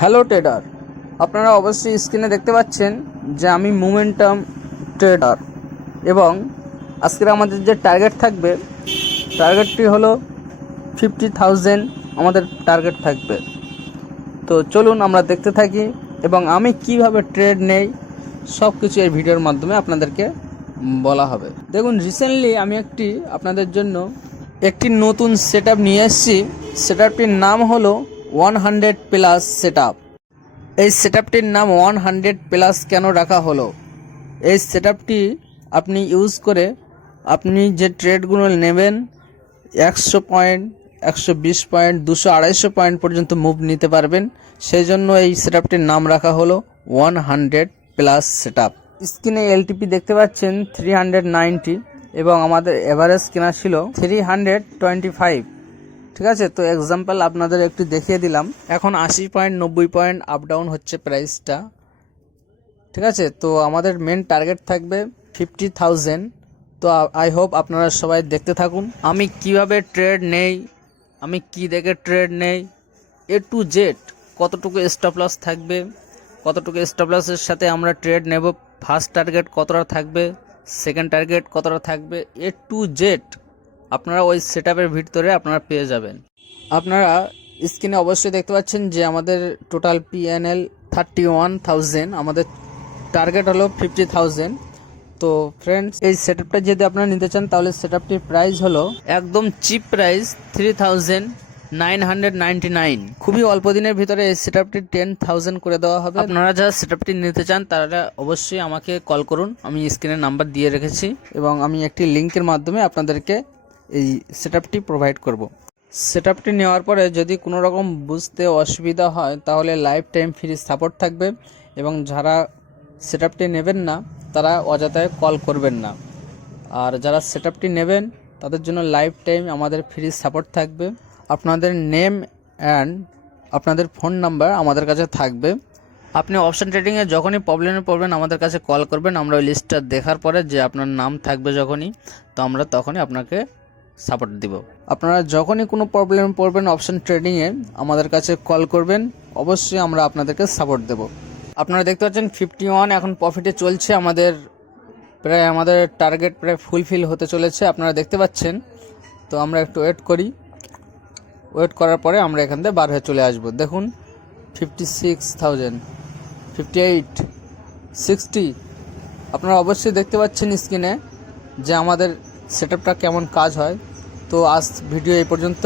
Hello tedder, আপনারা অবশ্যই স্ক্রিনে দেখতে পাচ্ছেন যে আমি মোমেন্টাম ট্রেডার এবং আজকের আমাদের যে টার্গেট থাকবে, টার্গেটটি হলো 50,000 আমাদের টার্গেট থাকবে। তো চলুন আমরা দেখতে থাকি এবং আমি কিভাবে ট্রেড নেই সব কিছু এই ভিডিওর মাধ্যমে আপনাদেরকে বলা হবে। দেখুন, রিসেন্টলি আমি আপনাদের জন্য একটি নতুন সেটআপ নিয়ে এসেছি। সেটআপটির নাম হলো 100 প্লাস সেটআপ। এই সেটআপটির নাম 100 প্লাস কেন রাখা হলো? এই সেটআপটি আপনি ইউজ করে আপনি যে ট্রেডগুলো নেবেন 100 পয়েন্ট, 120 পয়েন্ট, 200, 250 পয়েন্ট পর্যন্ত মুভ নিতে পারবেন। সেই জন্য এই সেটআপটির নাম রাখা হলো 100 প্লাস সেটআপ। স্ক্রিনে এলটিপি দেখতে পাচ্ছেন 390 এবং আমাদের এভারেজ কেনা ছিল 325। ঠিক আছে, তো এক্সাম্পল আপনাদের একটু দেখিয়ে দিলাম। এখন 80 পয়েন্ট, 90 পয়েন্ট আপ ডাউন হচ্ছে প্রাইসটা। ঠিক আছে, তো আমাদের মেন টার্গেট থাকবে 50,000। তো আই হোপ আপনারা সবাই দেখতে থাকুন আমি কিভাবে ট্রেড নেই, আমি কি দেখে ট্রেড নেই, এ টু জেড কতটুকু স্টপ লস থাকবে, কতটুকু স্টপ লসের সাথে আমরা ট্রেড নেব, ফার্স্ট টার্গেট কতটা থাকবে, সেকেন্ড টার্গেট কতটা থাকবে, এ টু জেড আপনারা ওই সেটআপের ভিতরে আপনারা পেয়ে যাবেন। আপনারা স্ক্রিনে অবশ্যই দেখতে পাচ্ছেন যে আমাদের টোটাল পিএনএল 31,000, আমাদের টার্গেট হলো 50,000। তো ফ্রেন্ডস, এই সেটআপটা যদি আপনারা নিতে চান তাহলে সেটআপটির প্রাইস হলো একদম চিপ প্রাইস 3,999। খুবই অল্প দিনের ভিতরে এই সেটআপটি 10,000 করে দেওয়া হবে। আপনারা যারা সেটআপটি নিতে চান তারা অবশ্যই আমাকে কল করুন, আমি স্ক্রিনে নাম্বার দিয়ে রেখেছি এবং আমি একটি লিঙ্কের মাধ্যমে আপনাদেরকে এই সেটআপটি প্রোভাইড করব। সেটআপটি নেওয়ার পরে যদি কোনো রকম বুঝতে অসুবিধা হয় তাহলে লাইফ টাইম ফ্রি সাপোর্ট থাকবে এবং যারা সেটআপটি নেবেন না তারা অযথায় কল করবেন না। আর যারা সেটআপটি নেবেন তাদের জন্য লাইফ টাইম আমাদের ফ্রি সাপোর্ট থাকবে। আপনাদের নেম অ্যান্ড আপনাদের ফোন নাম্বার আমাদের কাছে থাকবে। আপনি অপশন ট্রেডিংয়ে যখনই প্রবলেমে পড়বেন আমাদের কাছে কল করবেন। আমরা ওই লিস্টটা দেখার পরে যে আপনার নাম থাকবে যখনই, তো আমরা তখনই আপনাকে সাপোর্ট দিব। আপনারা যখনই কোনো প্রবলেমে পড়বেন অপশন ট্রেডিংয়ে আমাদের কাছে কল করবেন, অবশ্যই আমরা আপনাদেরকে সাপোর্ট দেব। আপনারা দেখতে পাচ্ছেন 51 এখন প্রফিটে চলছে। আমাদের টার্গেট প্রায় ফুলফিল হতে চলেছে, আপনারা দেখতে পাচ্ছেন। তো আমরা একটু ওয়েট করি, ওয়েট করার পরে আমরা এখান থেকে বার হয়ে চলে আসব। দেখুন 56,000, 58, 60। আপনারা অবশ্যই দেখতে পাচ্ছেন স্ক্রিনে যে আমাদের সেটআপটা কেমন কাজ হয়। তো আজ ভিডিও এই পর্যন্ত।